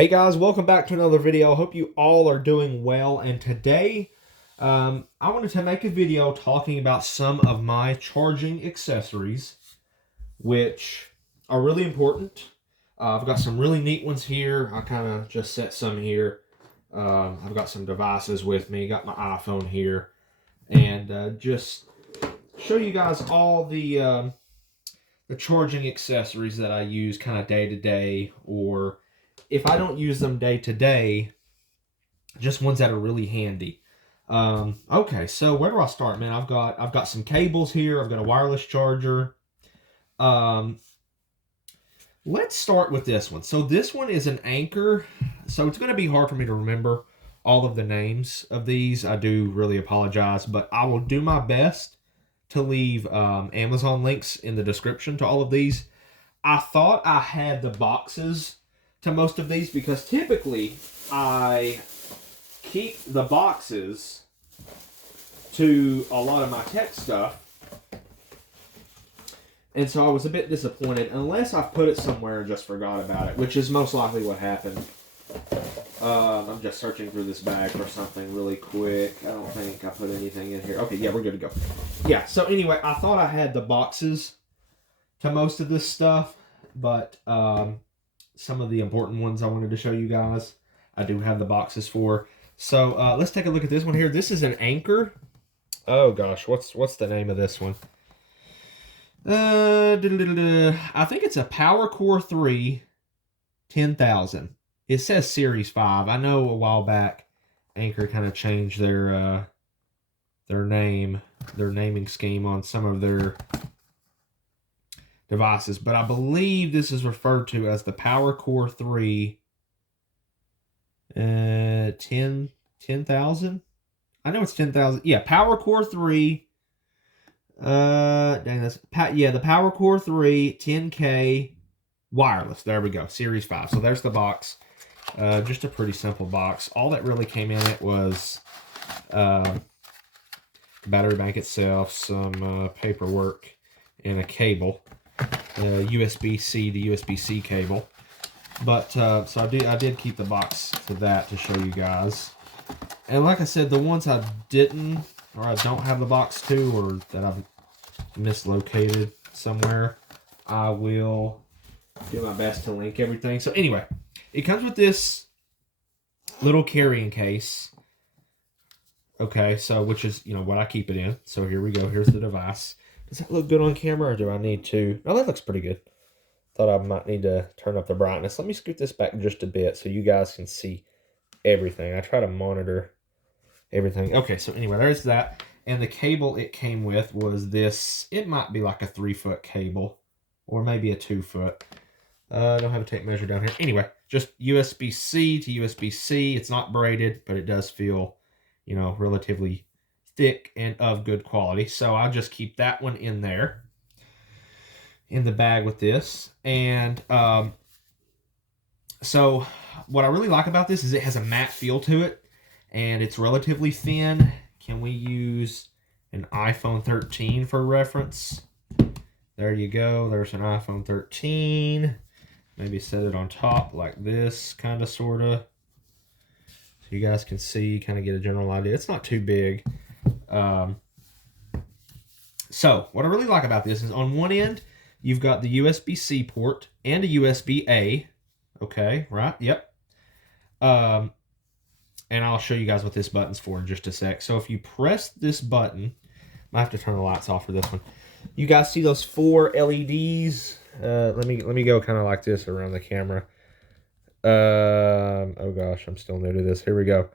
Hey guys, welcome back to another video. Hope you all are doing well. And today, I wanted to make a video talking about some of my charging accessories, which are really important. I've got some really neat ones here. I kind of just set some here. I've got some devices with me. Got my iPhone here, and just show you guys all the charging accessories that I use kind of day to day, or if I don't use them day to day, just ones that are really handy. Okay, so where do I start, man? I've got some cables here. I've got a wireless charger. Um, let's start with this one. So this one is an Anker. So it's going to be hard for me to remember all of the names of these. I do really apologize, but I will do my best to leave Amazon links in the description to all of these. I thought I had the boxes to most of these because typically I keep the boxes to a lot of my tech stuff, and so I was a bit disappointed unless I put it somewhere and just forgot about it, which is most likely what happened. I'm just searching through this bag for something really quick. I don't think I put anything in here. Okay, yeah, we're good to go. Yeah, so anyway, I thought I had the boxes to most of this stuff, but some of the important ones I wanted to show you guys, I do have the boxes for. So let's take a look at this one here. This is an Anker. Oh gosh, what's the name of this one? I think it's a PowerCore 3 10,000. It says Series 5. I know a while back Anker kind of changed their naming scheme on some of their devices, but I believe this is referred to as the PowerCore 3 10,000. I know it's 10,000. Yeah, PowerCore 3. Dang, the PowerCore 3 10K wireless. There we go, Series 5. So there's the box. Just a pretty simple box. All that really came in it was the battery bank itself, some paperwork, and a cable, USB-C to USB-C cable. But so I did keep the box for that to show you guys. And like I said, the ones I didn't, or I don't have the box to, or that I've mislocated somewhere, I will do my best to link everything. So anyway, it comes with this little carrying case. Okay, so which is, what I keep it in. So here we go. Here's the device. Does that look good on camera, or do I need to? Oh, that looks pretty good. Thought I might need to turn up the brightness. Let me scoot this back just a bit so you guys can see everything. I try to monitor everything. Okay, so anyway, there's that. And the cable it came with was this. It might be like a 3-foot cable, or maybe a 2-foot. I don't have a tape measure down here. Anyway, just USB-C to USB-C. It's not braided, but it does feel, relatively thick and of good quality. So I'll just keep that one in there, in the bag with this. And so what I really like about this is it has a matte feel to it, and it's relatively thin. Can we use an iPhone 13 for reference? There you go. There's an iPhone 13. Maybe set it on top like this, kind of, sort of. So you guys can see, kind of get a general idea. It's not too big. So what I really like about this is on one end, you've got the USB-C port and a USB-A. Okay, right? Yep. And I'll show you guys what this button's for in just a sec. So if you press this button, I have to turn the lights off for this one. You guys see those 4 LEDs? Let me go kind of like this around the camera. Oh gosh, I'm still new to this. Here we go.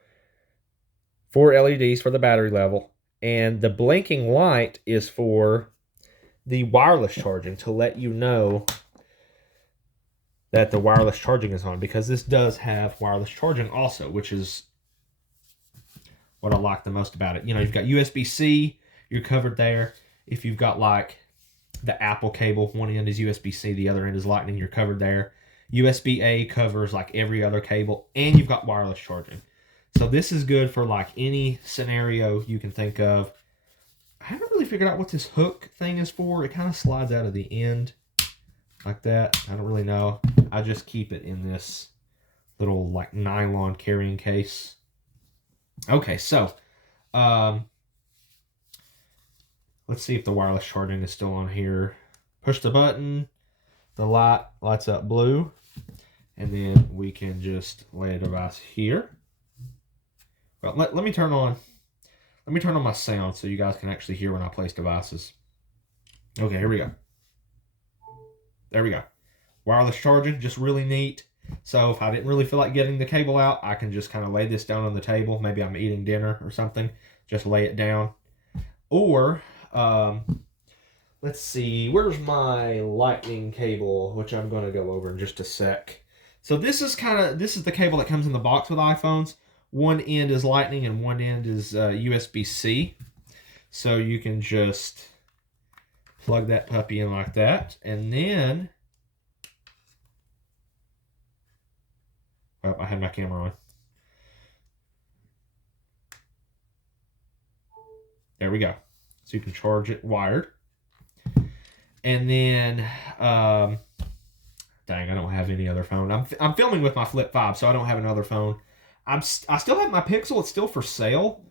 4 LEDs for the battery level, and the blinking light is for the wireless charging, to let you know that the wireless charging is on, because this does have wireless charging also, which is what I like the most about it. You've got USB-C, you're covered there. If you've got like the Apple cable, one end is USB-C, the other end is Lightning, you're covered there. USB-A covers like every other cable, and you've got wireless charging. So this is good for like any scenario you can think of. I haven't really figured out what this hook thing is for. It kind of slides out of the end like that. I don't really know. I just keep it in this little like nylon carrying case. Okay, so let's see if the wireless charging is still on here. Push the button, the light lights up blue, and then we can just lay a device here. Well, let me turn on my sound so you guys can actually hear when I place devices. Okay, here we go. There we go. Wireless charging, just really neat. So if I didn't really feel like getting the cable out, I can just kind of lay this down on the table. Maybe I'm eating dinner or something. Just lay it down. Or, let's see, where's my lightning cable, which I'm going to go over in just a sec. So this is the cable that comes in the box with iPhones. One end is lightning and one end is USB-C. So you can just plug that puppy in like that. And then, oh, I had my camera on. There we go. So you can charge it wired. And then, dang, I don't have any other phone. I'm filming with my Flip 5, so I don't have another phone. I still have my Pixel. It's still for sale.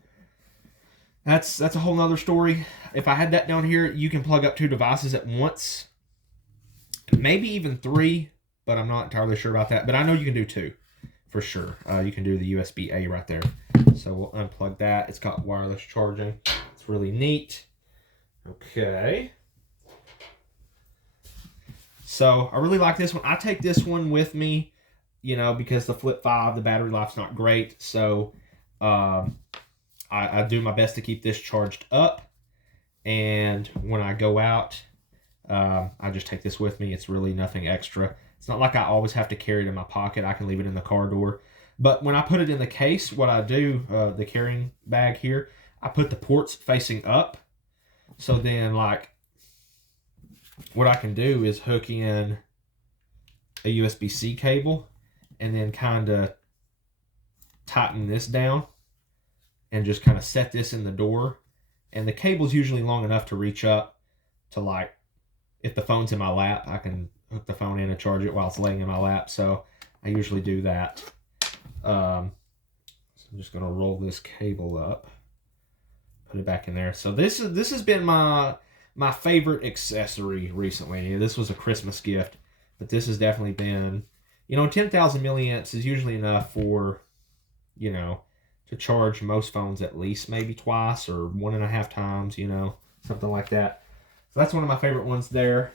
That's a whole nother story. If I had that down here, you can plug up 2 devices at once. Maybe even 3, but I'm not entirely sure about that. But I know you can do 2 for sure. You can do the USB-A right there. So we'll unplug that. It's got wireless charging. It's really neat. Okay. So I really like this one. I take this one with me, you know, because the Flip 5, the battery life's not great. So I do my best to keep this charged up. And when I go out, I just take this with me. It's really nothing extra. It's not like I always have to carry it in my pocket. I can leave it in the car door. But when I put it in the case, what I do, the carrying bag here, I put the ports facing up. So then, like, what I can do is hook in a USB-C cable and then kind of tighten this down and just kind of set this in the door. And the cable's usually long enough to reach up to, like, if the phone's in my lap, I can hook the phone in and charge it while it's laying in my lap. So I usually do that. So I'm just going to roll this cable up, put it back in there. So this has been my favorite accessory recently. This was a Christmas gift, but this has definitely been, you know, 10,000 milliamps is usually enough for, you know, to charge most phones at least maybe twice or 1.5 times, you know, something like that. So that's one of my favorite ones there.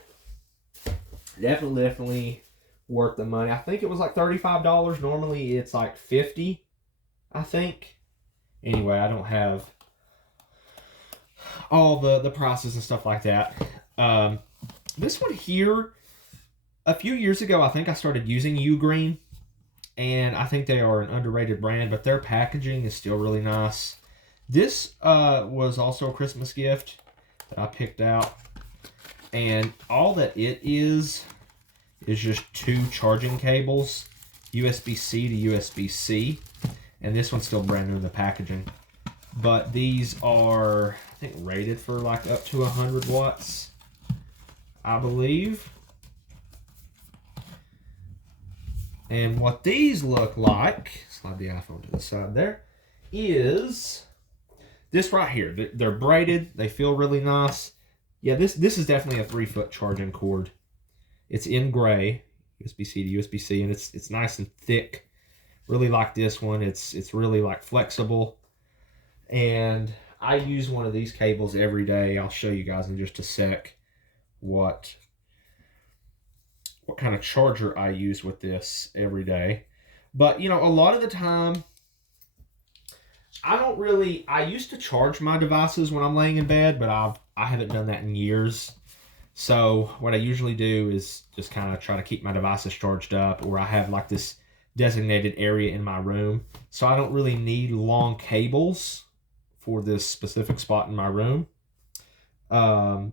Definitely worth the money. I think it was like $35. Normally it's like $50, I think. Anyway, I don't have all the prices and stuff like that. This one here, a few years ago, I think I started using Ugreen, and I think they are an underrated brand, but their packaging is still really nice. This was also a Christmas gift that I picked out, and all that it is just 2 charging cables, USB-C to USB-C, and this one's still brand new in the packaging. But these are, I think, rated for like up to 100 watts, I believe. And what these look like, slide the iPhone to the side there, is this right here. They're braided. They feel really nice. Yeah, this is definitely a 3-foot charging cord. It's in gray, USB-C to USB-C, and it's nice and thick. Really like this one. It's really like flexible. And I use one of these cables every day. I'll show you guys in just a sec what kind of charger I use with this every day. But, you know, a lot of the time, I used to charge my devices when I'm laying in bed, but I haven't done that in years. So what I usually do is just kind of try to keep my devices charged up, or I have like this designated area in my room. So I don't really need long cables for this specific spot in my room. So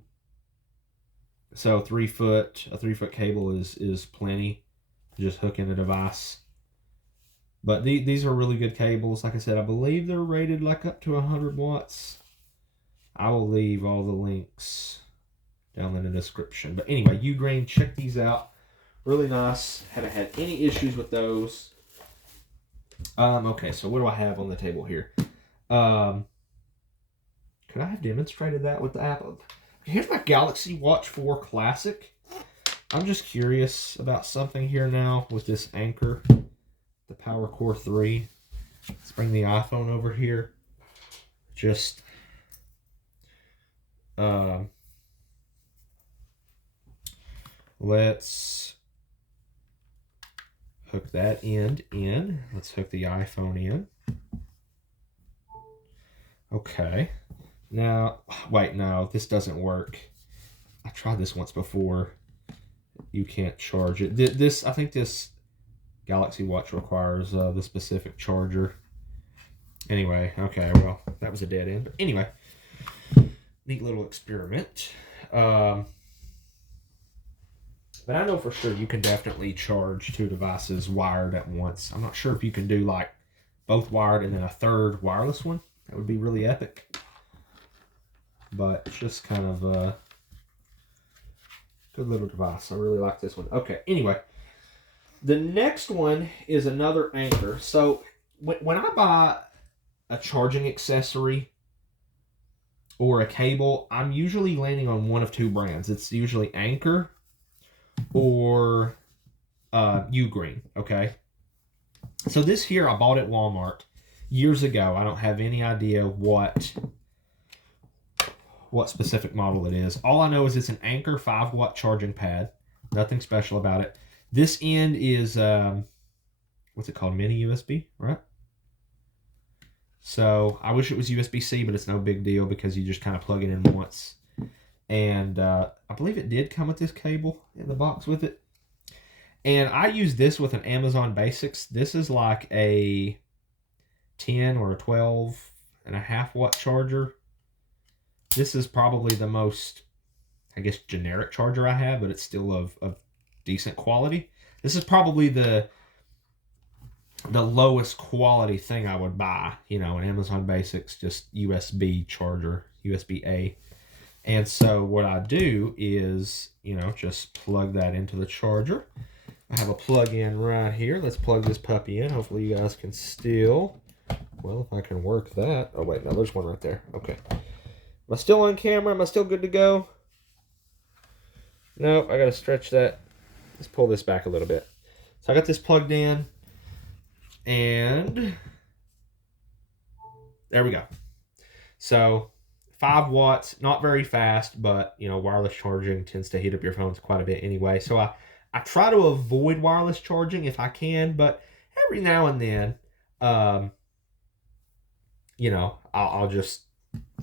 a 3-foot cable is plenty. Just hook in a device. But these are really good cables. Like I said, I believe they're rated like up to 100 watts. I will leave all the links down in the description. But anyway, Ugreen, check these out. Really nice. Haven't had any issues with those. Okay, so what do I have on the table here? Could I have demonstrated that with the app? Here's my Galaxy Watch 4 Classic. I'm just curious about something here now with this Anker, the PowerCore 3. Let's bring the iPhone over here. Just let's hook that end in. Let's hook the iPhone in. Okay. Now, wait, no, this doesn't work. I tried this once before. You can't charge it. I think this Galaxy Watch requires the specific charger. Anyway, okay, well, that was a dead end. But anyway, neat little experiment. But I know for sure you can definitely charge two devices wired at once. I'm not sure if you can do like both wired and then a third wireless one. That would be really epic. But it's just kind of a good little device. I really like this one. Okay, anyway. The next one is another Anker. So when I buy a charging accessory or a cable, I'm usually landing on one of two brands. It's usually Anker or Ugreen, okay? So this here I bought at Walmart years ago. I don't have any idea what specific model it is. All I know is it's an Anker 5-watt charging pad. Nothing special about it. This end is, what's it called? Mini USB, right? So I wish it was USB-C, but it's no big deal because you just kind of plug it in once. And I believe it did come with this cable in the box with it. And I use this with an Amazon Basics. This is like a 10 or a 12.5 watt charger. This is probably the most, I guess, generic charger I have, but it's still of decent quality. This is probably the lowest quality thing I would buy, you know, an Amazon Basics, just USB charger, USB-A. And so what I do is, you know, just plug that into the charger. I have a plug-in right here. Let's plug this puppy in. Hopefully you guys can still, well, if I can work that. Oh, wait, no, there's one right there. Okay. Am I still on camera? Am I still good to go? No, I got to stretch that. Let's pull this back a little bit. So I got this plugged in. And there we go. So 5 watts, not very fast, but, you know, wireless charging tends to heat up your phones quite a bit anyway. So I try to avoid wireless charging if I can, but every now and then, you know, I'll just,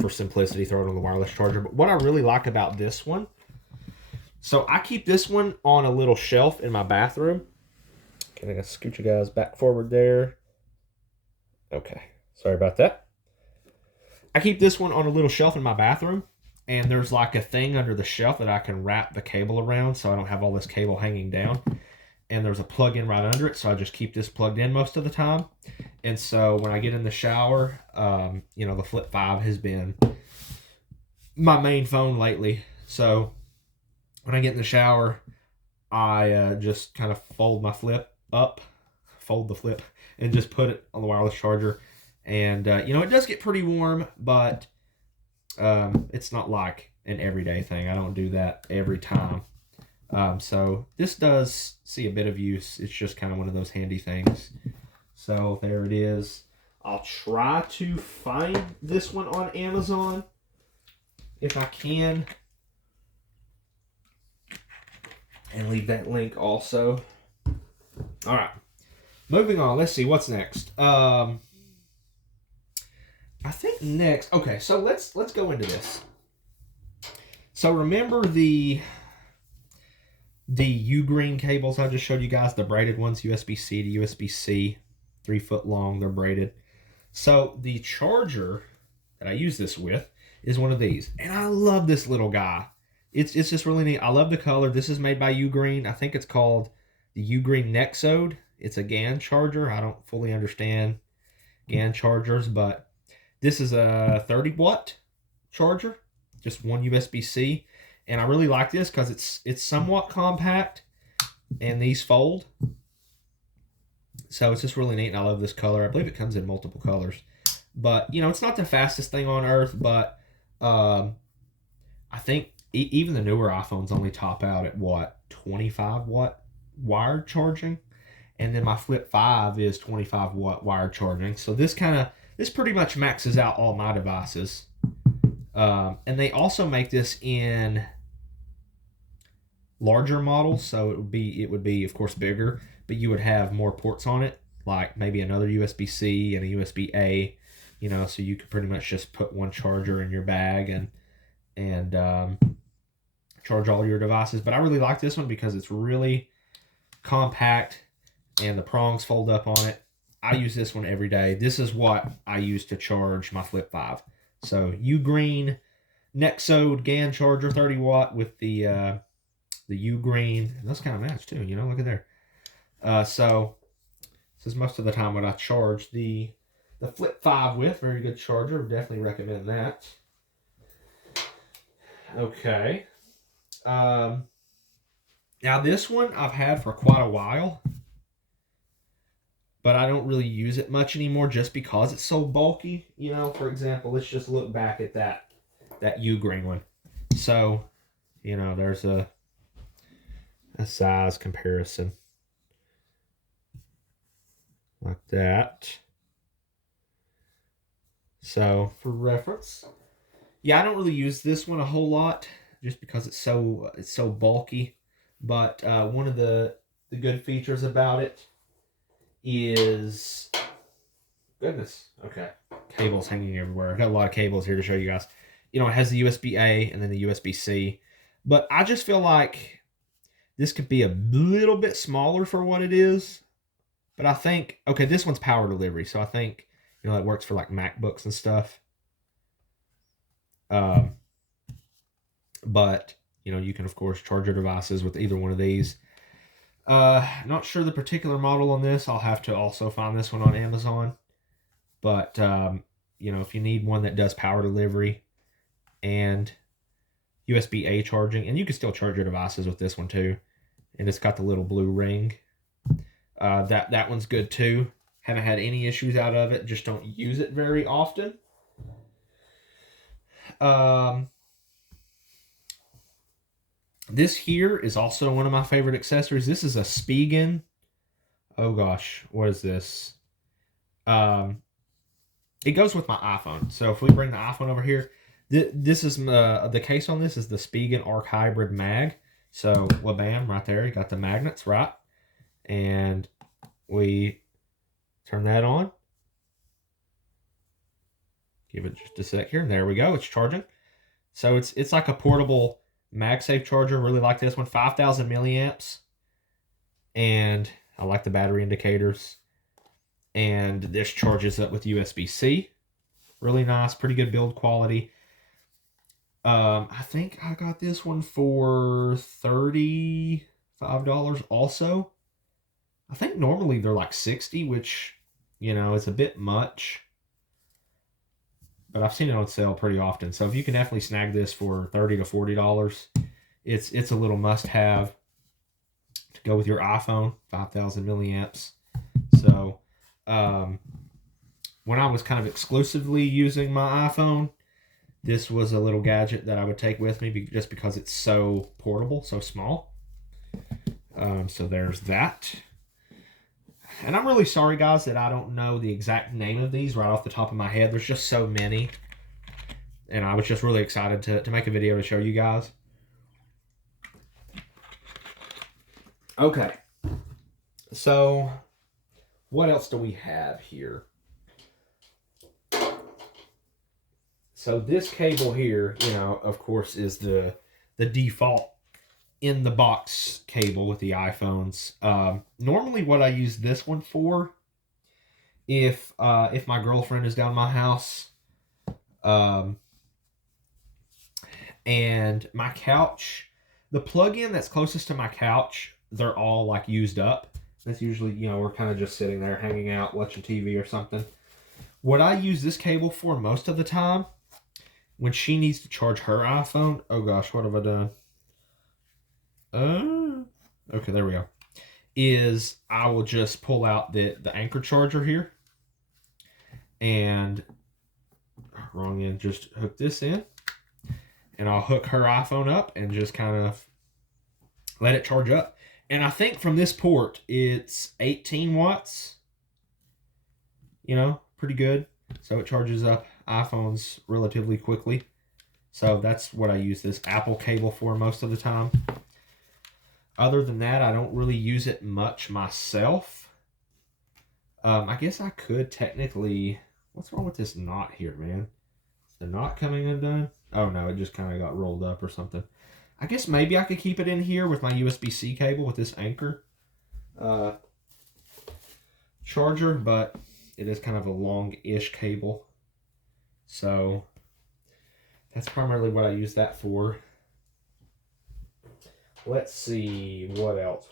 for simplicity, throw it on the wireless charger. But what I really like about this one, so I keep this one on a little shelf in my bathroom. Can I scoot you guys back forward there? Okay, sorry about that. I keep this one on a little shelf in my bathroom, and there's like a thing under the shelf that I can wrap the cable around so I don't have all this cable hanging down. And there's a plug-in right under it, so I just keep this plugged in most of the time. And so when I get in the shower, you know, the Flip 5 has been my main phone lately. So when I get in the shower, I just kind of fold my Flip up, fold the Flip, and just put it on the wireless charger. And, you know, it does get pretty warm, but it's not like an everyday thing. I don't do that every time. So this does see a bit of use. It's just kind of one of those handy things. So there it is. I'll try to find this one on Amazon if I can. And leave that link also. All right. Moving on. Let's see what's next. I think next. Okay, so let's go into this. So remember the Ugreen cables I just showed you guys, the braided ones, USB-C to USB-C, 3 foot long, they're braided. So the charger that I use this with is one of these, and I love this little guy. It's just really neat. I love the color. This is made by Ugreen. I think it's called the Ugreen Nexode. It's a GAN charger. I don't fully understand GAN chargers, but this is a 30 watt charger, just one USB-C. And I really like this because it's somewhat compact, and these fold. So it's just really neat, and I love this color. I believe it comes in multiple colors. But, you know, it's not the fastest thing on earth, but I think even the newer iPhones only top out at, what, 25 watt wired charging? And then my Flip 5 is 25 watt wired charging. So this pretty much maxes out all my devices. And they also make this in larger models, so it would be of course bigger, but you would have more ports on it, like maybe another USB-C and a USB-A, you know, so you could pretty much just put one charger in your bag and charge all your devices. But I really like this one because it's really compact and the prongs fold up on it. I use this one every day. This is what I use to charge my Flip 5. So Ugreen Nexode GAN charger, 30 watt with the Ugreen. Those kind of match too, you know, look at there. So this is most of the time what I charge the Flip 5 with. Very good charger. Definitely recommend that. Okay. Now this one I've had for quite a while, but I don't really use it much anymore just because it's so bulky. You know, for example, let's just look back at that Ugreen one. So, you know, there's a size comparison like that. So for reference, yeah, I don't really use this one a whole lot just because it's so bulky. But one of the good features about it is, goodness, okay, cables hanging everywhere. I've got a lot of cables here to show you guys. You know, it has the USB-A and then the USB-C, but I just feel like this could be a little bit smaller for what it is. But I think, okay, this one's power delivery, so I think, you know, it works for like MacBooks and stuff. But, you know, you can, of course, charge your devices with either one of these. Not sure the particular model on this. I'll have to also find this one on Amazon. But, you know, if you need one that does power delivery and USB-A charging, and you can still charge your devices with this one too. And it's got the little blue ring. That one's good too. Haven't had any issues out of it. Just don't use it very often. This here is also one of my favorite accessories. This is a Spigen. Oh gosh, what is this? It goes with my iPhone. So if we bring the iPhone over here, this is the case on this is the Spigen Arc Hybrid Mag. So, bam, right there. You got the magnets, right? And we turn that on. Give it just a sec here. There we go. It's charging. So it's like a portable MagSafe charger. Really like this one. 5,000 milliamps. And I like the battery indicators. And this charges up with USB-C. Really nice. Pretty good build quality. I think I got this one for $35 also. I think normally they're like $60, which, you know, is a bit much. But I've seen it on sale pretty often. So if you can definitely snag this for $30 to $40, it's a little must-have to go with your iPhone, 5,000 milliamps. So when I was kind of exclusively using my iPhone, this was a little gadget that I would take with me just because it's so portable, so small. So there's that. And I'm really sorry, guys, that I don't know the exact name of these right off the top of my head. There's just so many. And I was just really excited to make a video to show you guys. Okay. So, what else do we have here? So this cable here, you know, of course, is the default in the box cable with the iPhones. Normally what I use this one for, if my girlfriend is down at my house, and my couch, the plug-in that's closest to my couch, they're all like used up. That's usually, you know, we're kind of just sitting there hanging out, watching TV or something. What I use this cable for most of the time, when she needs to charge her iPhone, oh gosh, what have I done? Okay, there we go. is I will just pull out the anchor charger here and wrong end, just hook this in, and I'll hook her iPhone up and just kind of let it charge up. And I think from this port, it's 18 watts, you know, pretty good. So it charges up iPhones relatively quickly. So that's what I use this Apple cable for most of the time. Other than that, I don't really use it much myself. I guess I could technically... What's wrong with this knot here, man? Is the knot coming undone? Oh, no, it just kind of got rolled up or something. I guess maybe I could keep it in here with my USB-C cable with this anchor charger, but it is kind of a long-ish cable. So that's primarily what I use that for. Let's see, what else?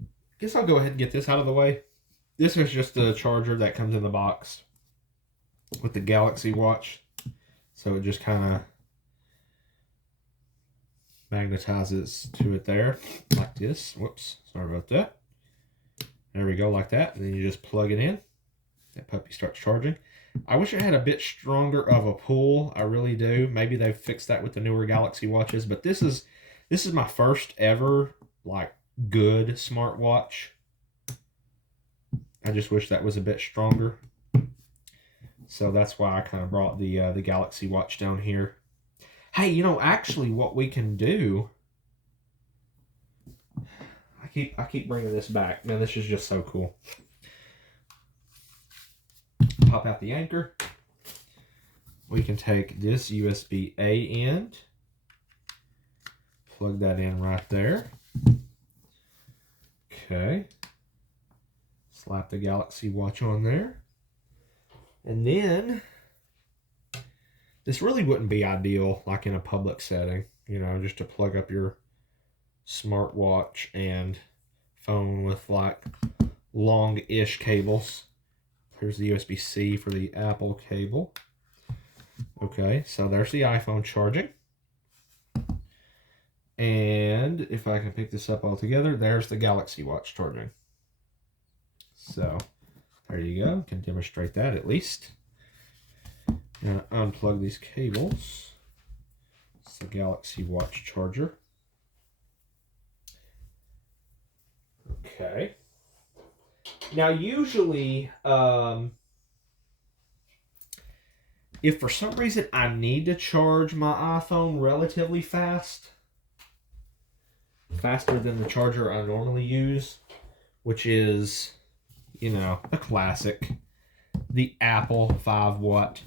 I guess I'll go ahead and get this out of the way. This is just a charger that comes in the box with the Galaxy Watch. So it just kind of magnetizes to it there, like this. Whoops, sorry about that. There we go, like that. And then you just plug it in. That puppy starts charging. I wish it had a bit stronger of a pull. I really do. Maybe they've fixed that with the newer Galaxy Watches, but this is my first ever like good smartwatch. I just wish that was a bit stronger. So that's why I kind of brought the Galaxy Watch down here. Hey, you know, actually what we can do, I keep bringing this back. Man, this is just so cool. Pop out the anchor. We can take this USB-A end, plug that in right there. Okay. Slap the Galaxy Watch on there. And then, this really wouldn't be ideal like in a public setting, you know, just to plug up your smartwatch and phone with like long-ish cables. Here's the USB-C for the Apple cable. Okay, so there's the iPhone charging. And if I can pick this up all together, there's the Galaxy Watch charging. So, there you go. Can demonstrate that at least. Now unplug these cables. It's the Galaxy Watch charger. Okay. Now, usually, if for some reason I need to charge my iPhone relatively fast, faster than the charger I normally use, which is, you know, a classic, the Apple 5-watt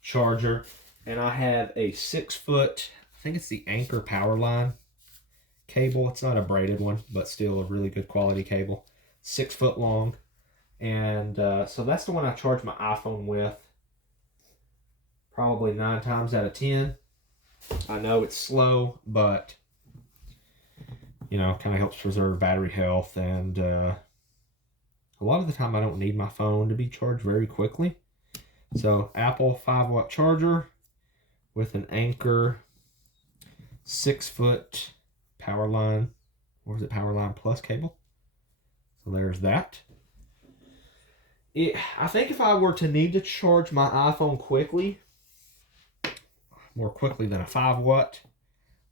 charger, and I have a 6-foot, I think it's the Anker Powerline cable. It's not a braided one, but still a really good quality cable. 6 foot long, and so that's the one I charge my iPhone with probably 9 times out of 10. I know it's slow, but you know, kind of helps preserve battery health, and a lot of the time I don't need my phone to be charged very quickly. So Apple 5-watt charger with an Anker 6-foot Powerline, or is it Powerline Plus cable? So there's that. I think if I were to need to charge my iPhone quickly, more quickly than a 5-watt,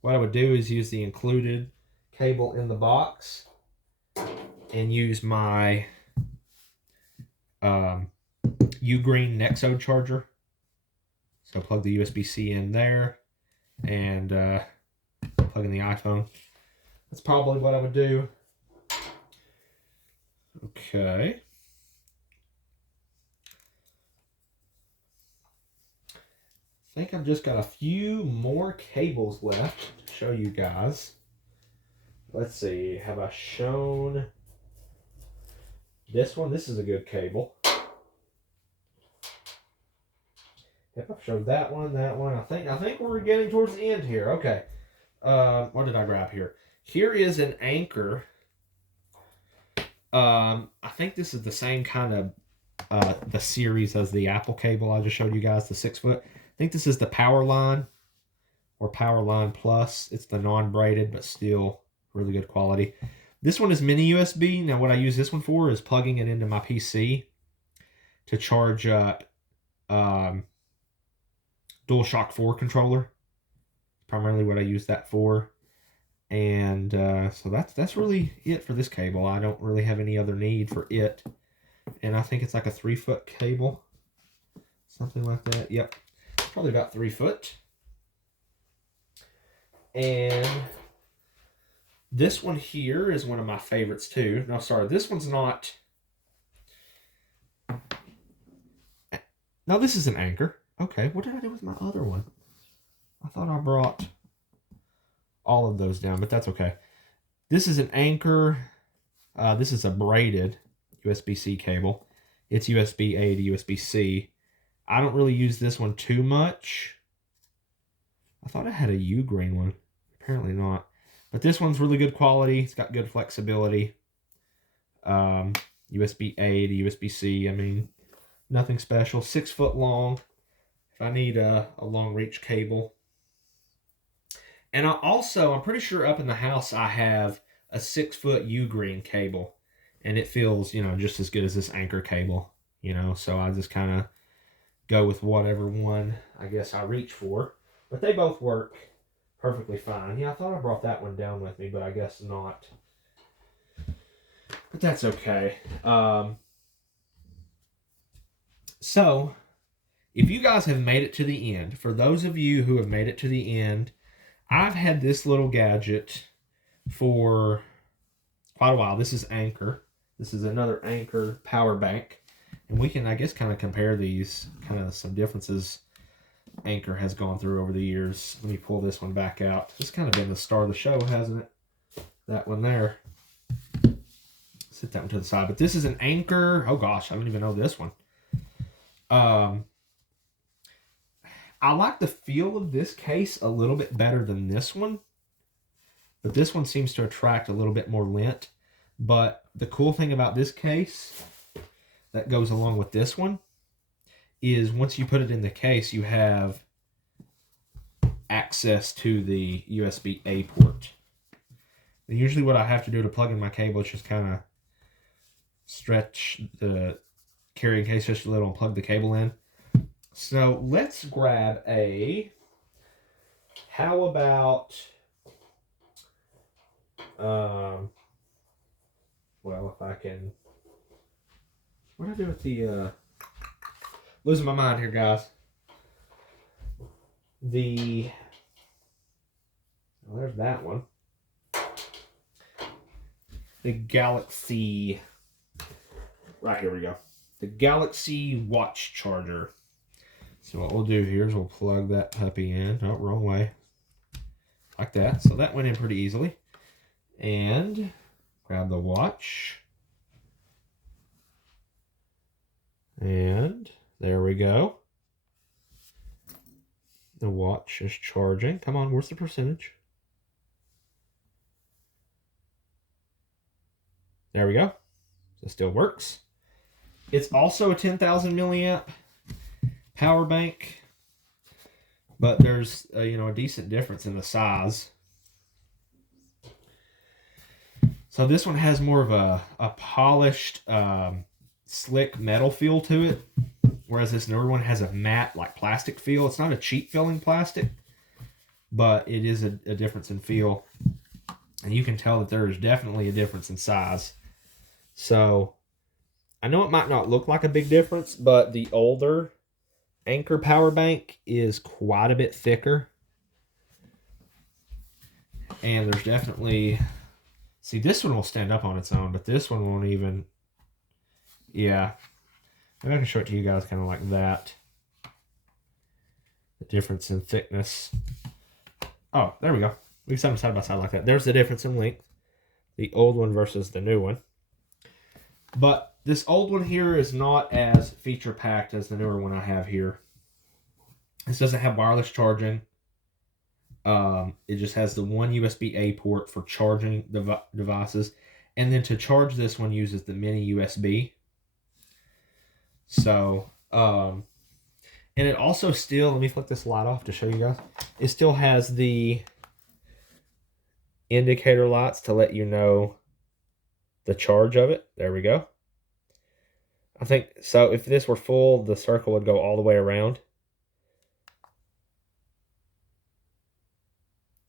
what I would do is use the included cable in the box and use my Ugreen Nexo charger. So plug the USB-C in there and plug in the iPhone. That's probably what I would do. Okay. I think I've just got a few more cables left to show you guys. Let's see, have I shown this one? This is a good cable. Yep, I've showed that one. I think we're getting towards the end here. Okay. What did I grab here? Here is an Anker. I think this is the same kind of the series as the Apple cable I just showed you guys, the 6-foot. I think this is the Powerline or Powerline Plus. It's the non-braided but still Really good quality. This one is mini USB. Now, what I use this one for is plugging it into my PC to charge up DualShock 4 controller. Primarily what I use that for. And so that's really it for this cable. I don't really have any other need for it. And I think it's like a 3-foot cable. Something like that. Yep. Probably about 3 foot. And this one here is one of my favorites too. No, sorry, this one's not. No, this is an Anker. Okay, what did I do with my other one? I thought I brought all of those down, but that's okay. This is an Anker. This is a braided USB-C cable. It's USB-A to USB-C. I don't really use this one too much. I thought I had a U-grain one. Apparently not. But this one's really good quality. It's got good flexibility. USB-A to USB-C. I mean, nothing special. 6 foot long. If I need a long reach cable. And I'm pretty sure up in the house I have a 6 foot U-grain cable. And it feels, just as good as this Anker cable. So I just kind of go with whatever one I guess I reach for. But they both work perfectly fine. Yeah, I thought I brought that one down with me, but I guess not. But that's okay. So, if you guys have made it to the end, for those of you who have made it to the end, I've had this little gadget for quite a while. This is Anker. This is another Anker power bank. And we can, I guess, kind of compare these, kind of some differences Anker has gone through over the years. Let me pull this one back out. This kind of been the star of the show, hasn't it? That one there. Set that one to the side. But this is an Anker. Oh gosh, I don't even know this one. I like the feel of this case a little bit better than this one. But this one seems to attract a little bit more lint. But the cool thing about this case that goes along with this one is once you put it in the case, you have access to the USB-A port. And usually what I have to do to plug in my cable is just kind of stretch the carrying case just a little and plug the cable in. So let's grab how about, well, if I can, what do I do with the, losing my mind here, guys. Well, there's that one. The Galaxy, right, here we go. The Galaxy watch charger. So what we'll do here is we'll plug that puppy in. Oh, wrong way. Like that. So that went in pretty easily. And grab the watch. And there we go. The watch is charging. Come on, where's the percentage? There we go. So it still works. It's also a 10,000 milliamp power bank, but there's a decent difference in the size. So this one has more of a polished, slick metal feel to it, whereas this newer one has a matte, like plastic feel. It's not a cheap feeling plastic, but it is a difference in feel, and you can tell that there is definitely a difference in size. So I know it might not look like a big difference, but the older Anker power bank is quite a bit thicker. And there's definitely, see, this one will stand up on its own, but this one won't even, yeah. Maybe I can show it to you guys kind of like that. The difference in thickness. Oh, there we go. We can set them side by side like that. There's the difference in length. The old one versus the new one. But this old one here is not as feature-packed as the newer one I have here. This doesn't have wireless charging. It just has the one USB-A port for charging devices. And then to charge this one uses the mini USB. So, and it also still, let me flip this light off to show you guys. It still has the indicator lights to let you know the charge of it. There we go. I think, so if this were full, the circle would go all the way around.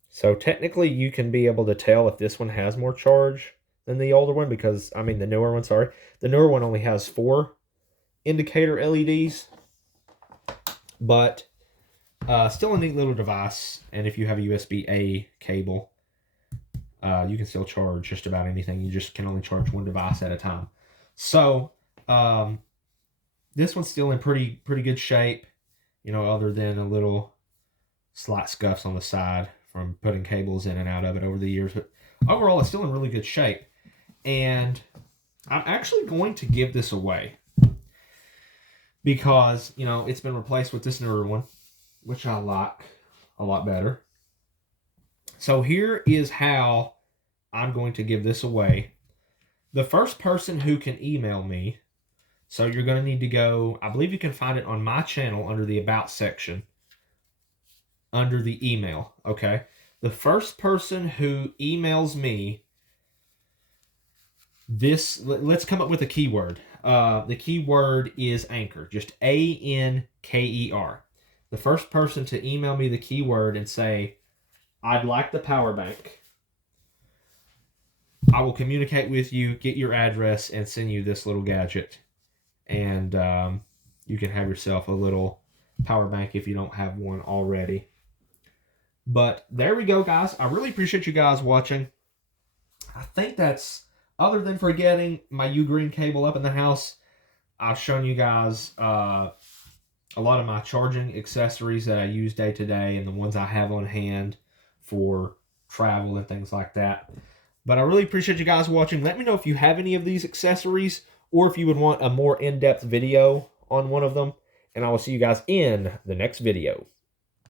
So technically you can be able to tell if this one has more charge than the older one because, the newer one, sorry. The newer one only has 4 indicator LEDs, but still a neat little device. And if you have a USB-A cable, you can still charge just about anything. You just can only charge one device at a time. So this one's still in pretty good shape, other than a little slight scuffs on the side from putting cables in and out of it over the years. But overall, it's still in really good shape. And I'm actually going to give this away because, it's been replaced with this newer one, which I like a lot better. So here is how I'm going to give this away. The first person who can email me, so you're going to need to go, I believe you can find it on my channel under the About section, under the email, okay? The first person who emails me this, let's come up with a keyword. The keyword is Anker, just Anker. The first person to email me the keyword and say, I'd like the power bank, I will communicate with you, get your address, and send you this little gadget. And you can have yourself a little power bank if you don't have one already. But there we go, guys. I really appreciate you guys watching. I think that's, other than forgetting my Ugreen cable up in the house, I've shown you guys a lot of my charging accessories that I use day to day and the ones I have on hand for travel and things like that. But I really appreciate you guys watching. Let me know if you have any of these accessories or if you would want a more in-depth video on one of them. And I will see you guys in the next video.